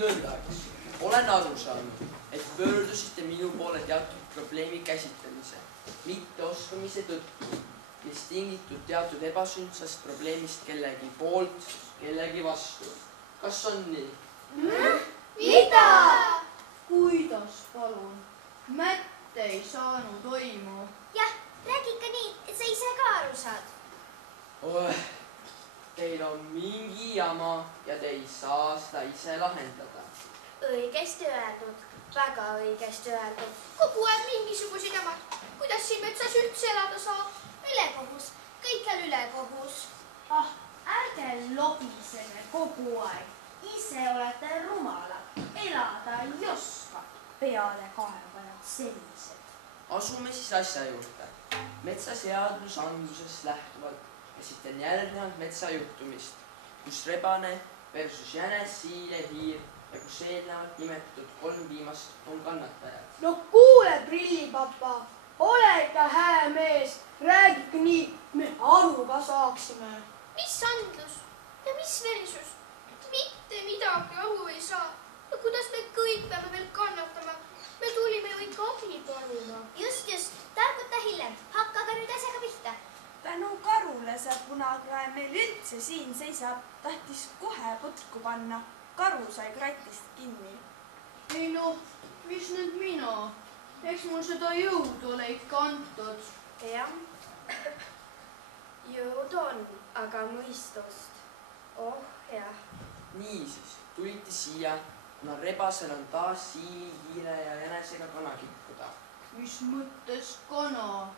nõndaks. Olen aru saanud, et pöördusite minu poole teatud probleemi käsitlemise, mitteoskamise tõttu, mis tingitud teatud ebasündsast probleemist kellegi poolt, kellegi vastu. Kas on nii? Mida? Kuidas, palun? Mätt ei saanud toimu. Jah, räägi ikka nii, et sa ise ka aru saad. Teil on mingi jama ja te ei saa seda ise lahendada. Õigesti öeldud, väga õigesti öeldud. Kogu aeg mingisugused jamad. Kuidas siin metsas üldse elada saab? Ülekohus, kõikjal ülekohus. Ah, ärge lobisege kogu aeg. Ise olete rumalad. Elada ei oska. Peale kaevajad sellised. Asume siis asja juurde. Metsaseadusandlusest lähtuvalt käsitlen järgnevalt metsajuhtumist, kus rebane versus jänes, siil ja hiir ja kus eelnevalt nimetatud 3 viimast on kannatajad. No kuule, prillipapa, ole ikka hää mees, räägige nii, me aru ka saaksime. Mis andlus ja mis versus? Mitte midagi aru ei saa. Ja kuidas me kõik peame veel kannatama? Me tulime ju ikka abi paluma. Just, targuta hiljem. Hakkaga nüüd asjaga pihta. Tänu karule see punakrae meil üldse siin seisab, tahtis kohe putku panna. Karu sai kratist kinni. Ei noh, mis nüüd mina? Eks mul seda jõudu ole ikka antud. Jah, jõud on, aga mõistust. Oh jah. Niisiis, tulite siia, kuna rebasel on taas siili, hiire ja jänesega kana kikkuda. Mis mõttes kana?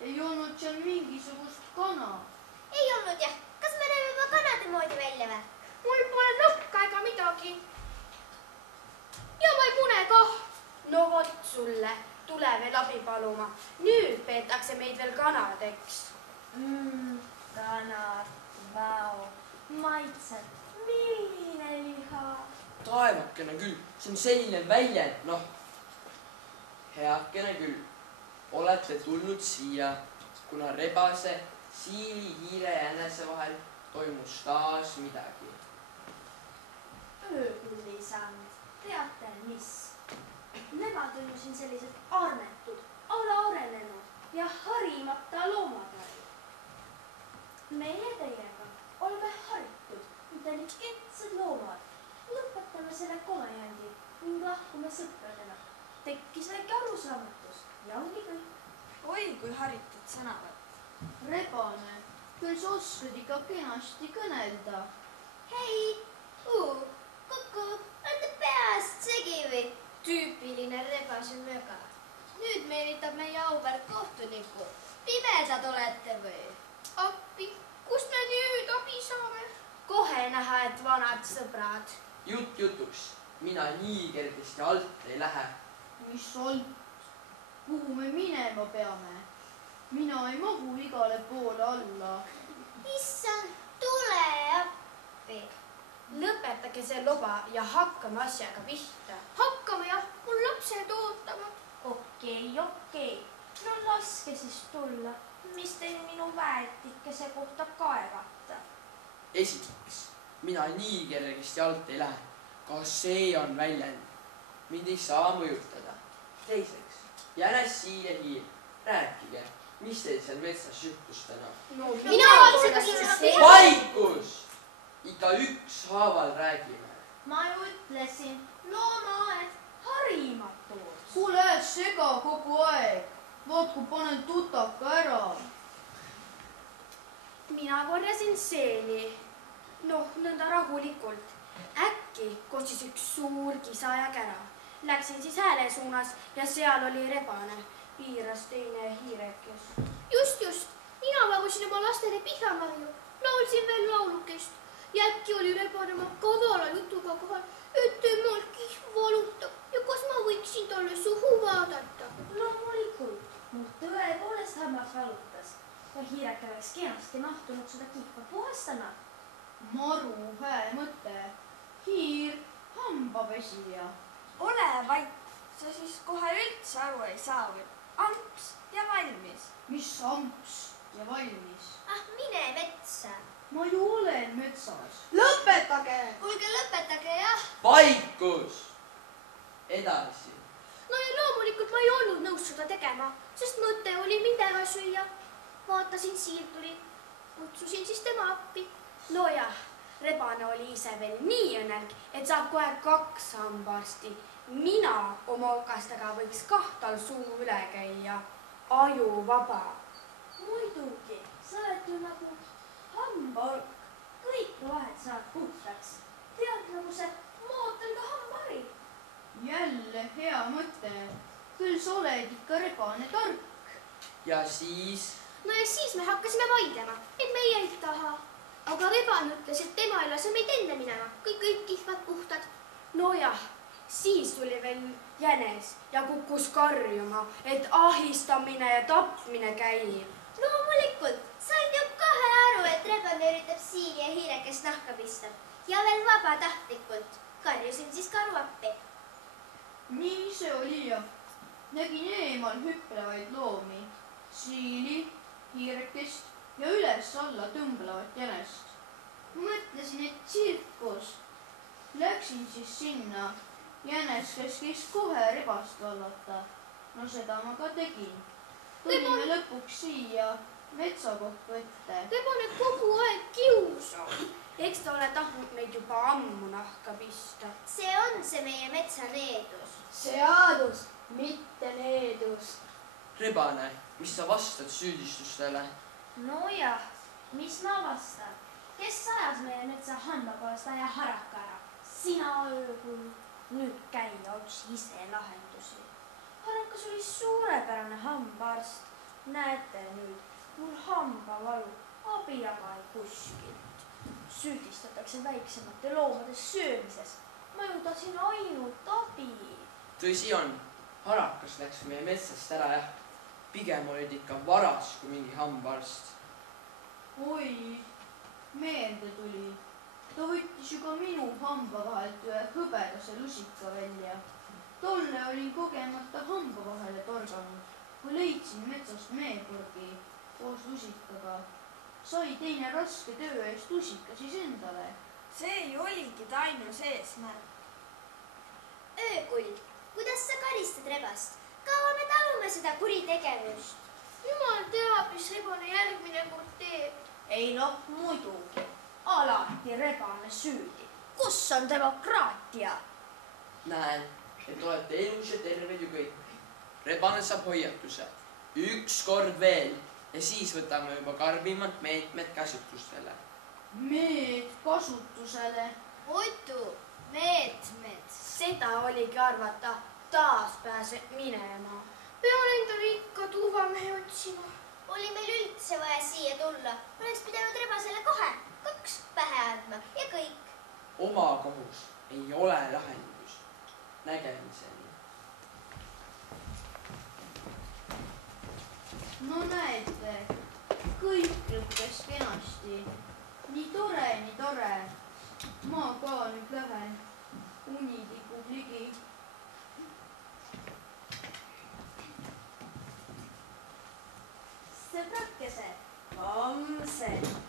Ei olnud seal mingisugust kana. Ei olnud jah. Kas me näeme juba kanade moodi välja või? Mul pole nokka ega midagi. Ja ma ei mune kah. No vot sulle, tule veel abi paluma. Nüüd peetakse meid veel kanadeks. Kanad, vau, maitsed, milline liha. Taevakene küll, see on selline väljend, noh. Heakene küll, olete tulnud siia, kuna rebase, siili, hiire ja jänese vahel toimus taas midagi. Ööpillisand, teate mis? Nemad on ju siin sellised arnetud, alaarenenud ja harimata loomad. Meie teiega oleme haritud, mitte nii kitsed loomad. Lõpetame selle komejandi ning lahkume sõpradena. Tekkis väike arusaamatus ja ongi kõik. Oi, kui haritud sõnavad. Rebane, küll sa oskad ikka kenasti kõnelda. Hei, kuku, olete peast segi või? Tüüpiline rebase möga. Nüüd meelitab meie auväärt kohtuniku. Pimedad olete või? Appi, kust me nüüd abi saame? Kohe näha, et vanad sõbrad. Jutt jutuks, mina nii kergesti alt ei lähe. Mis alt? Kuhu me minema peame? Mina ei mahu igale poole alla. Issand, tule appi. Lõpetage see loba ja hakkame asjaga pihta. Hakkame jah, mul lapsed ootavad. Okei. No laske siis tulla. Mis teil minu väetikese kohta kaevata? Esiteks, mina nii kergesti alt ei lähe. Ka see on väljend. Mind ei saa mõjutada. Teiseks, jänes, siil ja hiir. Rääkige, mis teil seal metsas juhtus täna? Mina vaatasin, kas see Vaikus! Ikka ükshaaval räägime. Ma ju ütlesin, loomaaed, harimatud. Kuule, sega kogu aeg. Vaat kui panen tutaka ära. Mina korjasin seeni. Noh, nõnda rahulikult. Äkki kostis üks suur kisa ja kära. Läksin siis hääle suunas ja seal oli rebane. Piiras teine hiirekes. Just. Mina varusin oma lastele pihlamarju. Laulsin veel laulukest. Ja äkki oli rebane oma kavala jutuga kohal, et temal kihm valutab ja kas ma võiksin talle suhu vaadata. Loomulikult, tõepoolest hammas valutas. Ja hiireke oleks kenasti mahtunud seda kihva puhastama. Maru hää mõte. Hiir, hambapesija. Ole vait, sa siis kohe üldse aru ei saa või? Amps ja valmis. Mis amps ja valmis? Mine metsa. Ma ju olen metsas. Lõpetage! Kuulge, lõpetage jah. vaikus! Edasi. no ja loomulikult ma ei olnud nõus seda tegema, sest mõte oli mind ära süüa. vaatasin, Siir tuli. kutsusin siis tema appi. nojah, rebane oli ise veel nii õnnelik, et saab kohe 2 hambaarsti. mina oma okastega võiks 2 tal suu üle käia. Ajuvaba. muidugi, sa oled ju nagu hambaork. kõik vahed saad puhtaks. tead nagu see mootoriga hambahari. jälle hea mõte. küll sa oled ikka rebane tark. Ja siis? no ja siis me hakkasime vaidlema, et meie ei taha. aga rebane ütles, et tema ei lase meid enne minema, kui kõik kihvad puhtad. nojah, siis tuli veel jänes ja kukkus karjuma, et ahistamine ja tapmine käib. loomulikult, sain ju kohe aru, et rebane üritab Siiri ja hiirekest nahka pista. ja veel vabatahtlikult. karjusin siis karu appi. nii see oli jah. nägin eemal hüplevaid loomi, siili, hiirekest ja üles-alla tõmblevat jänest. mõtlesin, et tsirkus. Läksin siis sinna. jänes käskis kohe rebast vallata. no seda ma ka tegin. tulime lõpuks siia metsakohtu ette. rebane kogu aeg kiusab. eks ta ole tahtnud meid juba ammu nahka pista. see on see meie metsa needus. seadus, mitte needus. Rebane, mis sa vastad süüdistustele? nojah, mis ma vastan? kes ajas meie metsa hambakorstaja haraka ära? sina olgu. nüüd käi ja otsi ise lahendusi. harakas oli suurepärane hambaarst. näete nüüd, mul hambavalu, abi aga ei kuskilt. süüdistatakse väiksemate loomade söömises. ma ju tahtsin ainult abi. tõsi on, harakas läks meie metsast ära jah. pigem olid ikka varas kui mingi hambaarst. oi, meelde tuli. ta võttis ju ka minu hamba vahelt ühe hõbedase lusika välja. tolle olin kogemata hamba vahele torganud, kui leidsin metsast meepurgi koos lusikaga. sai teine raske töö eest lusika siis endale. see ju oligi ta ainus eesmärk. öökull, kuidas sa karistad rebast? kaua me talume seda kuritegevust? jumal teab, mis rebane järgmine kord teeb. ei noh, muidugi. alati rebane süüdi. kus on demokraatia? näen, et olete elus ja terved ju kõik. Rebane saab hoiatuse. 1 kord veel ja siis võtame juba karmimad meetmed käsutustele. meed kasutusele. muidu, meetmed. seda oligi arvata, taas pääseb minema. pean endale ikka turvamehe otsima. oli meil üldse vaja siia tulla? oleks pidanud rebasele kohe 2 pähe andma ja kõik. omakohus ei ole lahendus. nägemiseni. no näete, kõik lõppes kenasti. nii tore, nii tore. ma ka nüüd lähen. uni tikub ligi. sõbrakesed, homsed.